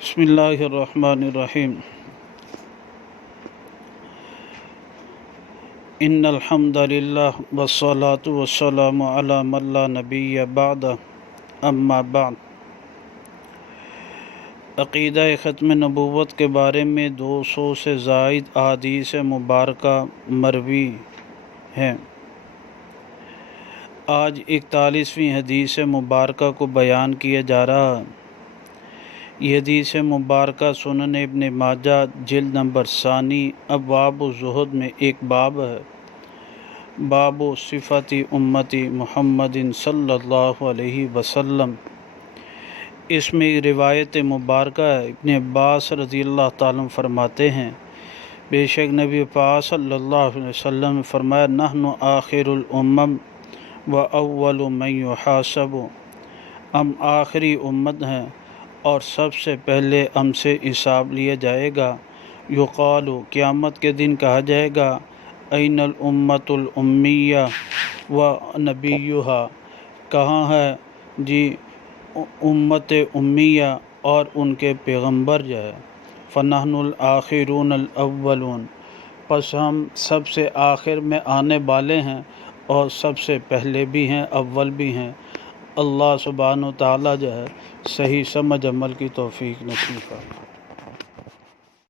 بسم اللہ الرحمن الرحیم ان الحمد للہ والصلاة والسلام علی من لا نبی بعد اما بعد۔ عقیدہ ختم نبوت کے بارے میں 200 سے زائد احادیث مبارکہ مروی ہیں۔ آج 41ویں حدیث مبارکہ کو بیان کیا جا رہا ہے۔ یہ حدیث مبارکہ سنن ابن ماجہ جلد نمبر ثانی ابواب الزہد میں ایک باب ہے، باب صفت امتی محمد صلی اللہ علیہ وسلم۔ اس میں روایت مبارکہ ابن عباس رضی اللہ تعالیٰ عنہ فرماتے ہیں، بے شک نبی پاک صلی اللہ علیہ وسلم نے فرمایا، نحن آخر الامم و اول من یحاسب، ہم آخری امت ہیں اور سب سے پہلے ہم سے حساب لیا جائے گا۔ یقال، قیامت کے دن کہا جائے گا، این الامۃ الامیہ و نبیھا، کہاں ہے جی امت امیہ اور ان کے پیغمبر جو ہے۔ فنحن الآخرون الاولون، پس ہم سب سے آخر میں آنے والے ہیں اور سب سے پہلے بھی ہیں، اول بھی ہیں۔ اللہ سبحانہ و تعالیٰ جو ہے صحیح سمجھ عمل کی توفیق نصیب فرمائے۔